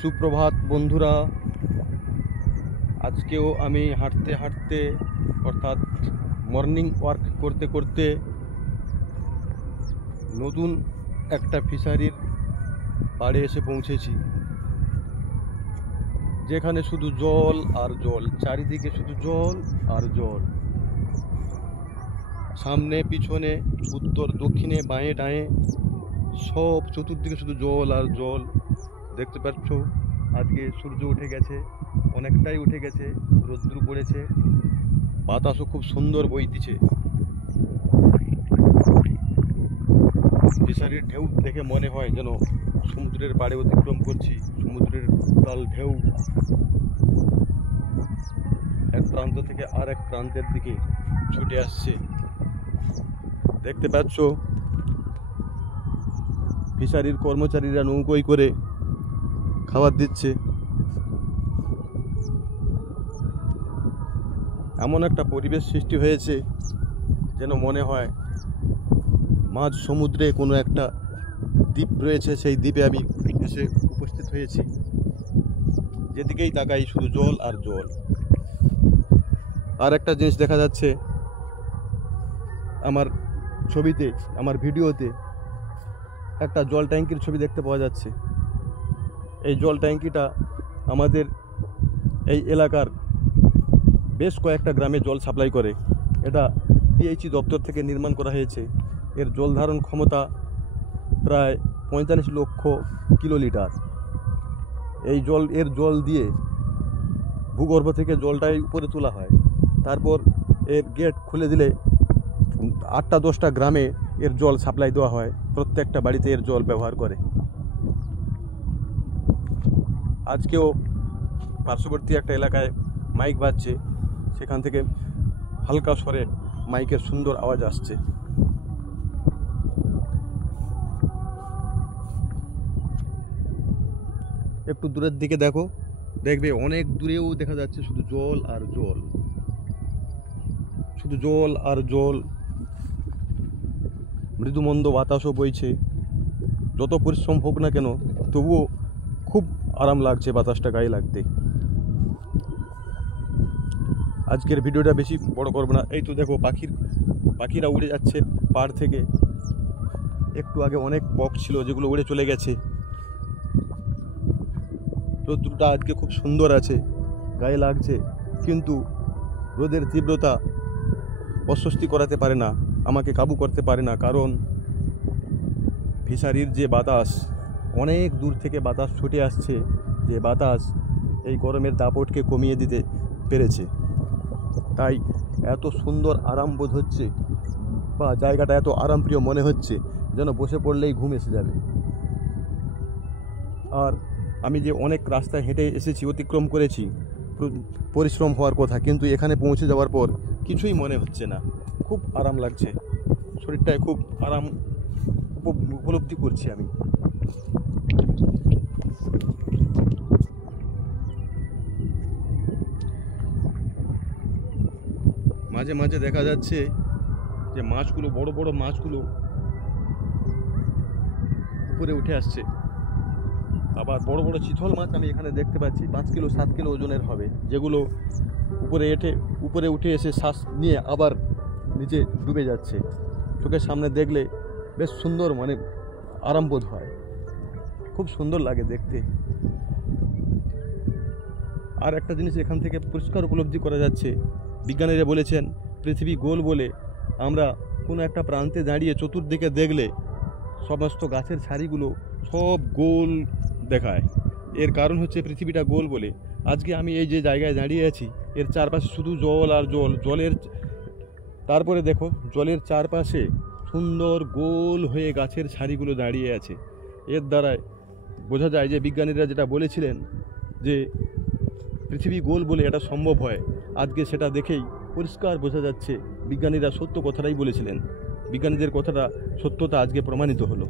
সুপ্রভাত বন্ধুরা। আজকেও আমি হাঁটতে হাঁটতে অর্থাৎ মর্নিং ওয়ার্ক করতে করতে নতুন একটা ফিশারির পাড়ে এসে পৌঁছেছি, যেখানে শুধু জল আর জল, চারিদিকে শুধু জল আর জল। সামনে পিছনে উত্তর দক্ষিণে বাঁয়ে ডাঁয়ে সব চতুর্দিকে শুধু জল আর জল। দেখতে পাচ্ছ আজকে সূর্য উঠে গেছে, অনেকটাই উঠে গেছে, রোদ্দুর পড়েছে, বাতাসও খুব সুন্দর বইতেছে। ফিশারির ঢেউ দেখে মনে হয় যেন সমুদ্রের পাড়ে অতিক্রম করছি। সমুদ্রের উত্তাল ঢেউ এক প্রান্ত থেকে আর এক প্রান্তের দিকে ছুটে আসছে। দেখতে পাচ্ছ ফিশারির কর্মচারীরা নৌকোয় করে খাবার দিচ্ছে। এমন একটা পরিবেশ সৃষ্টি হয়েছে যেন মনে হয় মাঝ সমুদ্রে কোনো একটা দ্বীপ রয়েছে, সেই দ্বীপে আমি এসে উপস্থিত হয়েছি। যেদিকেই তাকাই শুধু জল আর জল। আর একটা জিনিস দেখা যাচ্ছে আমার ছবিতে, আমার ভিডিওতে একটা জল ট্যাঙ্কির ছবি দেখতে পাওয়া যাচ্ছে। এই জল ট্যাঙ্কিটা আমাদের এই এলাকার বেশ কয়েকটা গ্রামে জল সাপ্লাই করে। এটা পিএইচই দপ্তর থেকে নির্মাণ করা হয়েছে। এর জল ধারণ ক্ষমতা প্রায় 45 লক্ষ কিলোলিটার। এর জল দিয়ে ভূগর্ভ থেকে জলটাই উপরে তোলা হয়। তারপর এর গেট খুলে দিলে 8-10টা গ্রামে এর জল সাপ্লাই দেওয়া হয়। প্রত্যেকটা বাড়িতে এর জল ব্যবহার করে। আজকেও পার্শ্ববর্তী একটা এলাকায় মাইক বাজছে, সেখান থেকে হালকা স্বরে মাইকের সুন্দর আওয়াজ আসছে। একটু দূরের দিকে দেখো, দেখবে অনেক দূরেও দেখা যাচ্ছে শুধু জল আর জল, শুধু জল আর জল। মৃদুমন্দ বাতাসও বইছে। যত পরিশ্রম হোক না কেন তবুও খুব আরাম লাগছে বাতাসটা গায়ে লাগতে। আজকের ভিডিওটা বেশি বড় করব না। এই তো দেখো পাখিরা উড়ে যাচ্ছে পাড় থেকে। একটু আগে অনেক বক ছিল যেগুলো উড়ে চলে গেছে। রোদ্দুরটা আজকে খুব সুন্দর আছে, গায়ে লাগছে, কিন্তু রোদের তীব্রতা অস্বস্তি করাতে পারে না, আমাকে কাবু করতে পারে না। কারণ ফিশারির যে বাতাস, অনেক দূর থেকে বাতাস ছুটে আসছে, যে বাতাস এই গরমের দাপটকে কমিয়ে দিতে পেরেছে। তাই এত সুন্দর আরাম বোধ হচ্ছে, বা জায়গাটা এত আরামপ্রিয় মনে হচ্ছে যেন বসে পড়লেই ঘুম এসে যাবে। আর আমি যে অনেক রাস্তায় হেঁটে এসেছি, অতিক্রম করেছি, পরিশ্রম হওয়ার কথা, কিন্তু এখানে পৌঁছে যাওয়ার পর কিছুই মনে হচ্ছে না। খুব আরাম লাগছে, শরীরটায় খুব আরাম উপলব্ধি করছি আমি। মাঝে মাঝে দেখা যাচ্ছে যে মাছগুলো, বড় বড় মাছগুলো উপরে উঠে আসছে। আবার বড় বড় চিতল মাছ আমি এখানে দেখতে পাচ্ছি, 5 কিলো 7 কিলো ওজনের হবে, যেগুলো উপরে উঠে এসে শ্বাস নিয়ে আবার নিচে ডুবে যাচ্ছে। চোখের সামনে দেখলে বেশ সুন্দর, মানে আরাম বোধ হয়, খুব সুন্দর লাগে দেখতে। আর একটা জিনিস এখান থেকে পরিষ্কার উপলব্ধি করা যাচ্ছে, বিজ্ঞানীরা বলেছেন পৃথিবী গোল বলে। আমরা কোনো একটা প্রান্তে দাঁড়িয়ে চতুর্দিকে দেখলে সমস্ত গাছের ছাড়িগুলো সব গোল দেখায়। এর কারণ হচ্ছে পৃথিবীটা গোল বলে। আজকে আমি এই যে জায়গায় দাঁড়িয়ে আছি, এর চারপাশে শুধু জল আর জল। তারপরে দেখো জলের চারপাশে সুন্দর গোল হয়ে গাছের ছাড়িগুলো দাঁড়িয়ে আছে। এর দ্বারায় বোঝা যায় যে বিজ্ঞানীরা যেটা বলেছিলেন যে পৃথিবী গোল বলে এটা সম্ভব হয়, আজকে সেটা দেখেই পরিষ্কার বোঝা যাচ্ছে বিজ্ঞানীরা সত্য কথাটাই বলেছিলেন। বিজ্ঞানীদের কথাটা সত্যতা আজকে প্রমাণিত হলো।